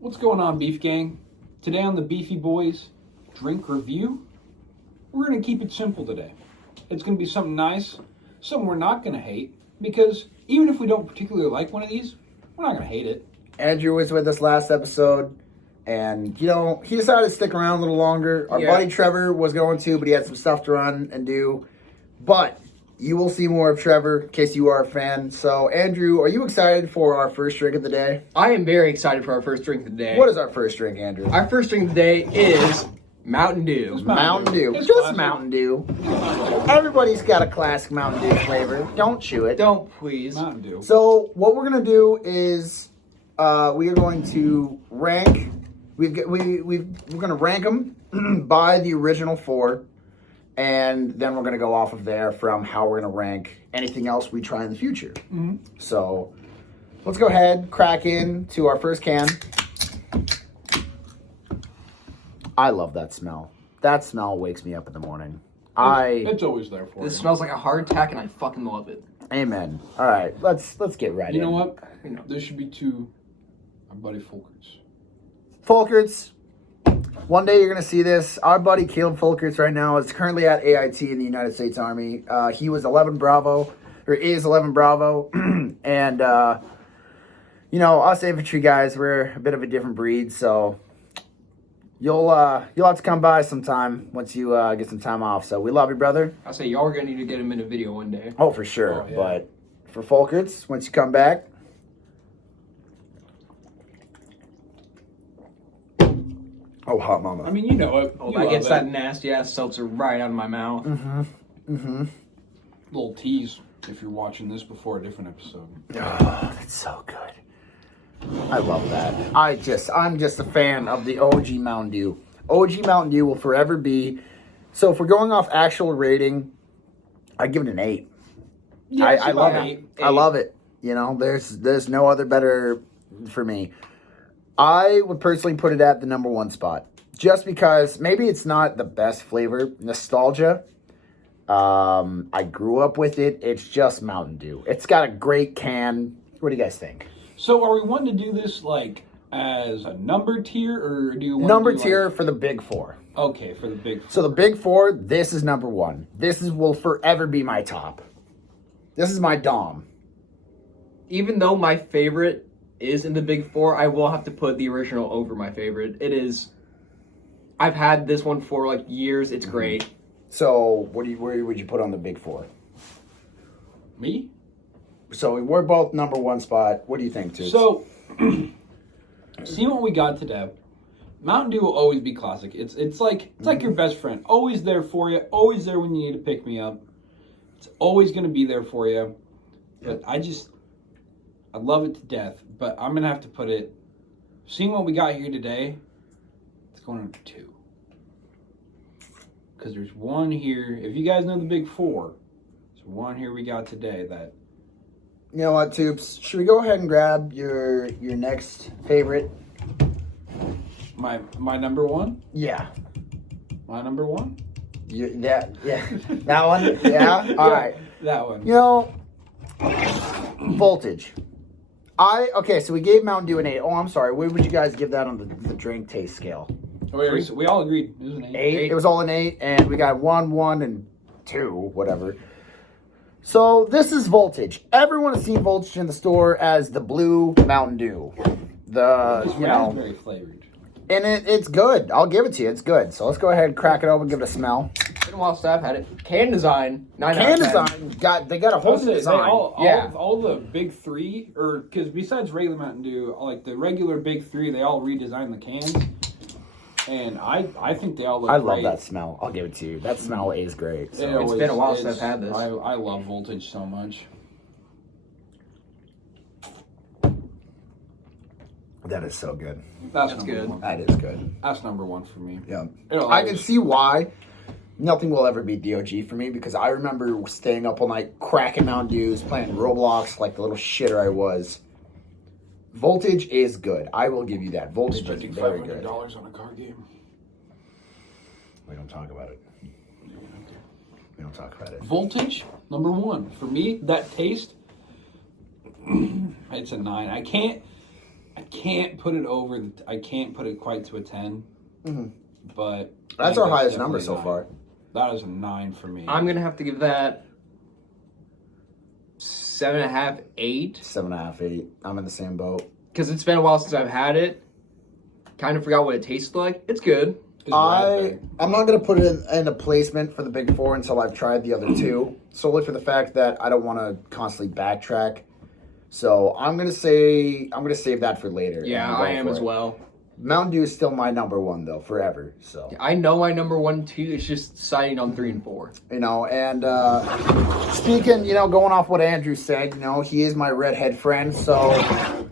What's going on, Beef Gang? Today on the Beefy Boys Drink Review, we're going to keep it simple today. It's going to be something nice, something we're not going to hate, because even if we don't particularly like one of these, we're not going to hate it. Andrew was with us last episode, and, he decided to stick around a little longer. Our buddy Trevor was going to, but he had some stuff to run and do. But you will see more of Trevor in case you are a fan. So, Andrew, are you excited for our first drink of the day? I am very excited for our first drink of the day. What is our first drink, Andrew? Our first drink of the day is Mountain Dew. Mountain Dew. It's Just classic. Mountain Dew. Everybody's got a classic Mountain Dew flavor. Don't chew it. Don't, please. Mountain Dew. So, what we're going to do is we are going to rank. We're going to rank them by the original four. And then we're going to go off of there from how we're going to rank anything else we try in the future. Mm-hmm. So let's go ahead, crack into our first can. I love that smell. That smell wakes me up in the morning. It's always there for This you. smells like a hardtack, and I fucking love it. Amen. All right, let's get right in. You know what? This should be to our buddy Fulkerts. Folkerts. One day you're going to see this. Our buddy Caleb Folkerts right now is currently at AIT in the United States Army. He was 11 Bravo, or is 11 Bravo. And, us infantry guys, we're a bit of a different breed. So you'll have to come by sometime once you get some time off. So we love you, brother. I say y'all are going to need to get him in a video one day. Oh, for sure. Oh, yeah. But for Folkerts, once you come back. Oh, hot mama. I mean, you know it. Oh, You that love gets it. that nasty-ass seltzer right out of my mouth. Little tease if you're watching this before a different episode. Oh, that's so good. I love that. I'm just a fan of the OG Mountain Dew. OG Mountain Dew will forever be. So if we're going off actual rating, I give it an 8. Yeah, I it's love about it. 8. I love it. There's no other better for me. I would personally put it at the number 1 spot. Just because maybe it's not the best flavor. Nostalgia. I grew up with it. It's just Mountain Dew. It's got a great can. What do you guys think? So are we wanting to do this like as a number tier, or do you want Number to do tier for the big 4. Okay, for the big. So the big 4, this is number 1. Will forever be my top. This is my dom. Even though my favorite is in the big 4, I will have to put the original over my favorite. It is. I've had this one for like years. It's great. So where would you put on the big 4? Me? So we're both number 1 spot. What do you think, Toots? So, seeing what we got today, Mountain Dew will always be classic. It's like your best friend, always there for you, always there when you need to pick me up. It's always going to be there for you. But I love it to death. But I'm gonna have to put it. Seeing what we got here today, it's going on to 2. Because there's one here. If you guys know the big 4, there's one here we got today that. You know what, Toops? Should we go ahead and grab your next favorite? My number 1. Yeah. My number 1. Yeah. That one? Yeah? All right. That one. Voltage. So we gave Mountain Dew an 8. Oh, I'm sorry. What would you guys give that on the drink taste scale? We all agreed. It was an 8. 8. It was all an 8, and we got 1, and 2, whatever. So this is Voltage. Everyone has seen Voltage in the store as the blue Mountain Dew. It's raspberry flavored. And it's good. I'll give it to you. It's good. So let's go ahead and crack it open, give it a smell. It's been a while since I've had it. Can design. 9 out Can of 10. design they got a whole new design. All the big 3, or because besides regular Mountain Dew, like the regular big 3, they all redesigned the cans, and I think they all look. I great. love that smell. I'll give it to you. That smell is great. So. It's been a while since I've had this. I love Voltage so much. That is so good. That's That's number good. 1. That is good. That's number 1 for me. Yeah. It'll I can always- see why nothing will ever beat DOG for me, because I remember staying up all night cracking Mountain Dews, playing Roblox like the little shitter I was. Voltage is good. I will give you that. Voltage Spending is very good. $500 on a card game. We don't talk about it. We don't talk about it. Voltage, number 1 for me. That taste, it's a 9. I I can't put it over. I can't put it quite to a 10. Mm-hmm. But That's our highest number so far. That is a 9 for me. I'm gonna have to give that 7.5, 8. 7.5, 8. I'm in the same boat. Because it's been a while since I've had it. Kind of forgot what it tasted like. It's good. I'm not going to put it in a placement for the Big Four until I've tried the other two, solely for the fact that I don't want to constantly backtrack. So I'm going to save that for later. Yeah, I am as well. Mountain Dew is still my number one though, forever. So I know my number 1 too. It's just deciding on 3 and 4. And speaking, going off what Andrew said, he is my redhead friend. So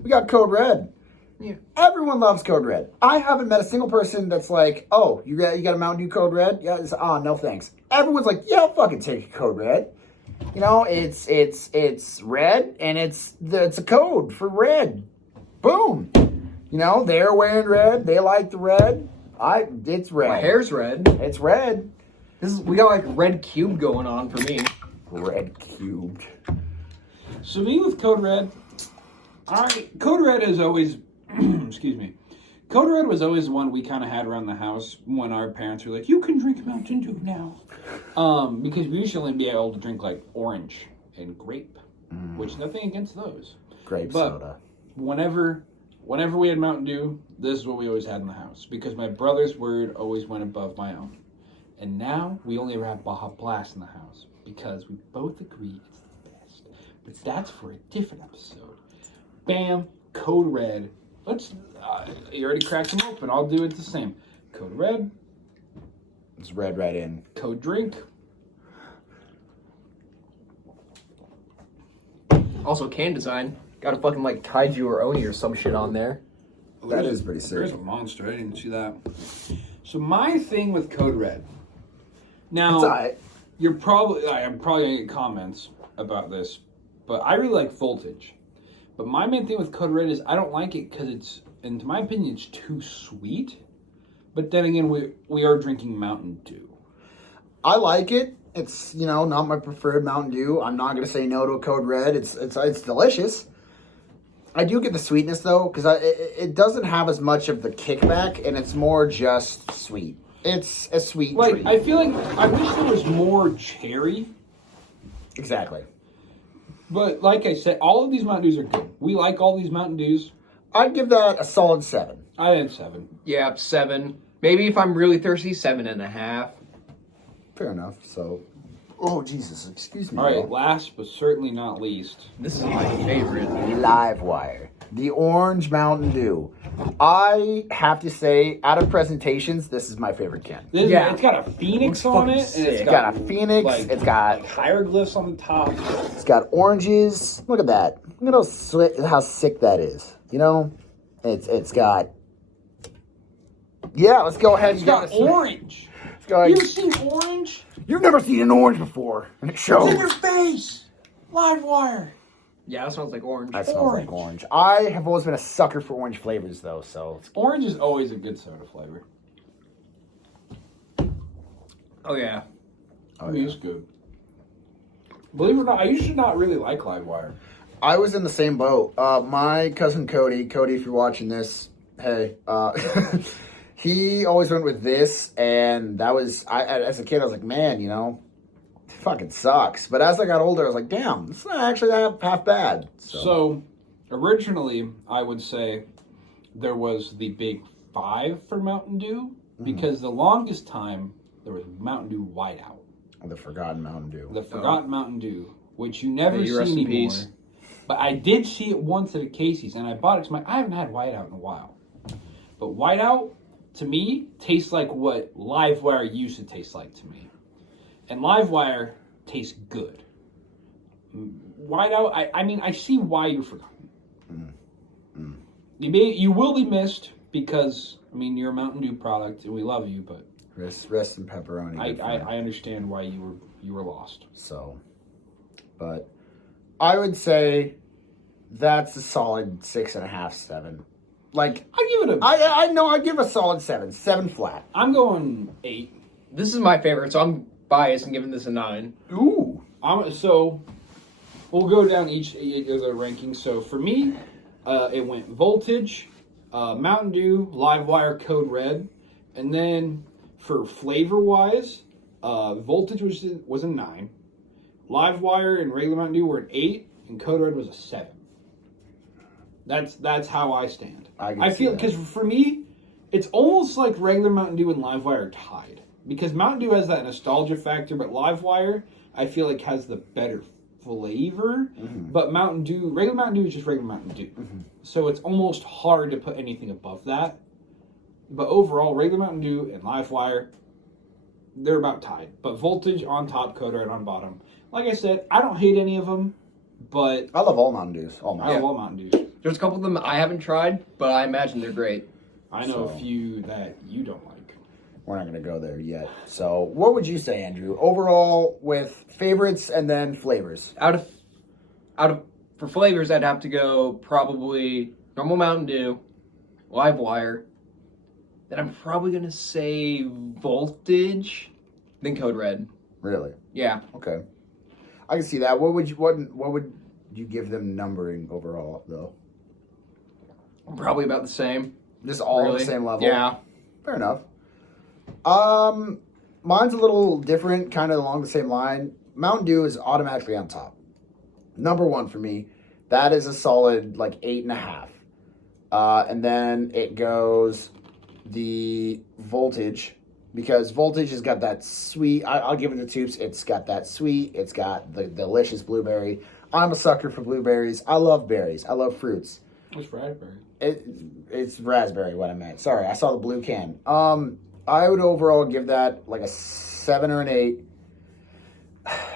we got Code Red. Yeah. Everyone loves Code Red. I haven't met a single person that's like, oh, you got a Mountain Dew Code Red? Yeah, no thanks. Everyone's like, yeah, I'll fucking take a Code Red. It's red and it's a code for red. Boom. They're wearing red. They like the red. It's red. My hair's red. It's red. We got like red cube going on for me. Red cubed. So me with Code Red, Code Red is always, excuse me, Code Red was always one we kind of had around the house when our parents were like, you can drink Mountain Dew now. Because we used to only be able to drink like orange and grape, which nothing against those. Grape but soda. Whenever we had Mountain Dew, this is what we always had in the house. Because my brother's word always went above my own. And now we only ever have Baja Blast in the house. Because we both agree it's the best. But that's for a different episode. Bam, Code Red. You already cracked them open. I'll do it the same. Code Red. It's red right in. Code Drink. Also, can design. Got a fucking like Kaiju or Oni or some shit on there. That is pretty sick. There's a monster. I didn't see that. So my thing with Code Red. Now, It's all right. I'm probably gonna get comments about this, but I really like Voltage. But my main thing with Code Red is I don't like it because it's, and to my opinion, it's too sweet. But then again, we are drinking Mountain Dew. I like it. It's not my preferred Mountain Dew. I'm not gonna say no to a Code Red. It's delicious. I do get the sweetness though, because it doesn't have as much of the kickback, and it's more just sweet. It's a sweet treat. I feel like I wish there was more cherry. Exactly. But like I said, all of these Mountain Dews are good. We like all these Mountain Dews. I'd give that a solid 7. I had 7. Yeah, 7. Maybe if I'm really thirsty, 7.5. Fair enough. So, oh Jesus, excuse me. All right, last but certainly not least. This is my favorite. Livewire, the Orange Mountain Dew. I have to say, out of presentations, this is my favorite can. Yeah. It's got a phoenix Looks on fucking it, and it's It's got a phoenix. like, It's got hieroglyphs on the top. It's got oranges. Look at that. Look at how sick that is. It's got. Yeah, let's go ahead. It's got orange. Let's go ahead. You've seen orange? You've never seen an orange before, and it It's shows. in your face. Live wire. Yeah, that smells like orange. That smells like orange. I have always been a sucker for orange flavors, though. So Orange is always a good soda flavor. Oh yeah. I mean, it's good. Believe it or not, I used to not really like live wire. I was in the same boat. My cousin Cody, if you're watching this, hey, he always went with this, and that was, as a kid, I was like, man, it fucking sucks. But as I got older, I was like, damn, it's not actually half bad. So, originally, I would say there was the big 5 for Mountain Dew, because the longest time there was Mountain Dew Whiteout. The Forgotten Mountain Dew. The Forgotten Mountain Dew, which you never May you rest see in anymore. peace. But I did see it once at a Casey's, and I bought it because I haven't had Whiteout in a while. But Whiteout, to me, tastes like what Livewire used to taste like to me. And Livewire tastes good. Whiteout, I see why you're forgotten. You will be missed because, you're a Mountain Dew product, and we love you, but Rest in pepperoni. I understand why you were lost. So, but I would say that's a solid 6.5, 7. Like, I give it I know I'd give a solid 7 flat. I'm going 8. This is my favorite, so I'm biased and giving this a 9. Ooh. So we'll go down each of the rankings. So for me, It went Voltage, Mountain Dew, Livewire, Code Red, and then for flavor-wise, Voltage was a 9. Livewire and regular Mountain Dew were an 8, and Code Red was a 7. That's how I stand. I feel because for me, it's almost like regular Mountain Dew and Livewire are tied because Mountain Dew has that nostalgia factor, but Livewire I feel like has the better flavor. But regular Mountain Dew is just regular Mountain Dew, so it's almost hard to put anything above that. But overall, regular Mountain Dew and Livewire, they're about tied. But Voltage on top, Code Red on bottom. Like I said, I don't hate any of them, but I love all Mountain Dews. I love all Mountain Dews. There's a couple of them I haven't tried, but I imagine they're great. I know a few that you don't like. We're not going to go there yet. So, what would you say, Andrew? Overall, with favorites and then flavors. Out of for flavors, I'd have to go probably normal Mountain Dew, Livewire. Then I'm probably gonna say Voltage, then Code Red. Really? Yeah. Okay. I can see that. What would you give them numbering overall, though? Probably about the same. Just all really. the same level? Yeah. Fair enough. Mine's a little different, kind of along the same line. Mountain Dew is automatically on top. Number 1 for me. That is a solid, 8.5. And then it goes the Voltage, because Voltage has got that sweet, I'll give it the tubes, it's got that sweet, it's got the delicious blueberry. I'm a sucker for blueberries. I love berries. I love fruits. It's raspberry. It's raspberry, what I meant. Sorry, I saw the blue can. I would overall give that like a 7 or an 8.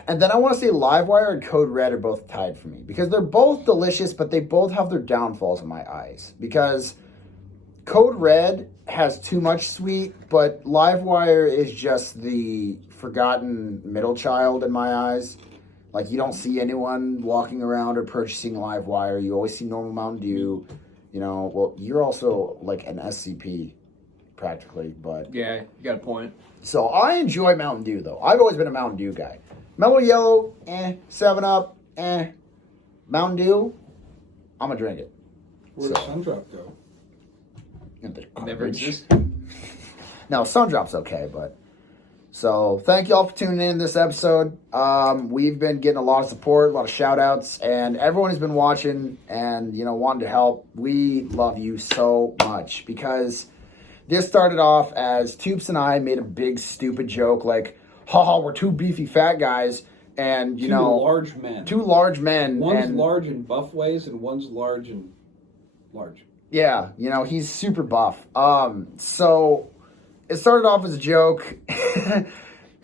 And then I want to say Livewire and Code Red are both tied for me because they're both delicious, but they both have their downfalls in my eyes. Because Code Red has too much sweet, but Livewire is just the forgotten middle child in my eyes. Like, you don't see anyone walking around or purchasing Livewire. You always see normal Mountain Dew. You know, well, you're also like an SCP, practically, but... Yeah, you got a point. So, I enjoy Mountain Dew, though. I've always been a Mountain Dew guy. Mellow Yellow, 7-Up, Mountain Dew, I'm going to drink it. Where does Sundrop go? Never existed. No, Sundrop's okay, but... So, thank you all for tuning in this episode. We've been getting a lot of support, a lot of shout-outs, and everyone has been watching and, wanting to help. We love you so much because this started off as Toops and I made a big, stupid joke like, haha, we're two beefy fat guys, and, Two large men. Two large men. One's large in buff ways, and one's large in large. Yeah, he's super buff. So... It started off as a joke. We're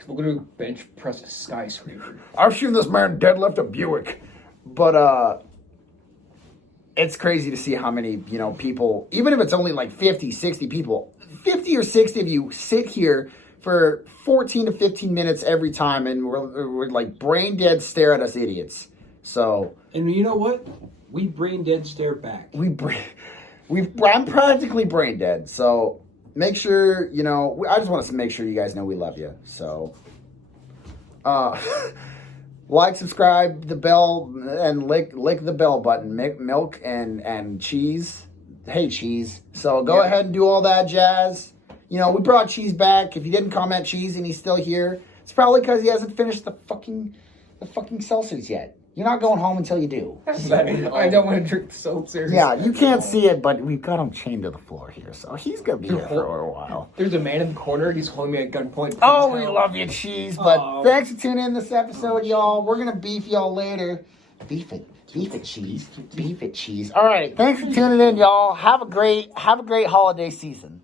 going to bench press a skyscraper. I've seen this man deadlift a Buick. But it's crazy to see how many, people, even if it's only like 50, 60 people, 50 or 60 of you sit here for 14 to 15 minutes every time and we're like brain dead stare at us idiots. So. And you know what? We brain dead stare back. I'm practically brain dead. So. Make sure, I just want to make sure you guys know we love you. So, like, subscribe, the bell, and lick the bell button. Milk and cheese. Hey, cheese. So, go ahead and do all that jazz. We brought Cheese back. If you didn't comment Cheese and he's still here, it's probably because he hasn't finished the fucking seltzers yet. You're not going home until you do. I don't want to drink the seltzer. Yeah, you can't see it, but we've got him chained to the floor here, so he's going to be here for a while. There's a man in the corner. He's holding me at gunpoint. Oh, we love you, Cheese. But thanks for tuning in this episode, y'all. We're going to beef y'all later. Beef it, Cheese. Beef it, Cheese. All right, thanks for tuning in, y'all. Have a great holiday season.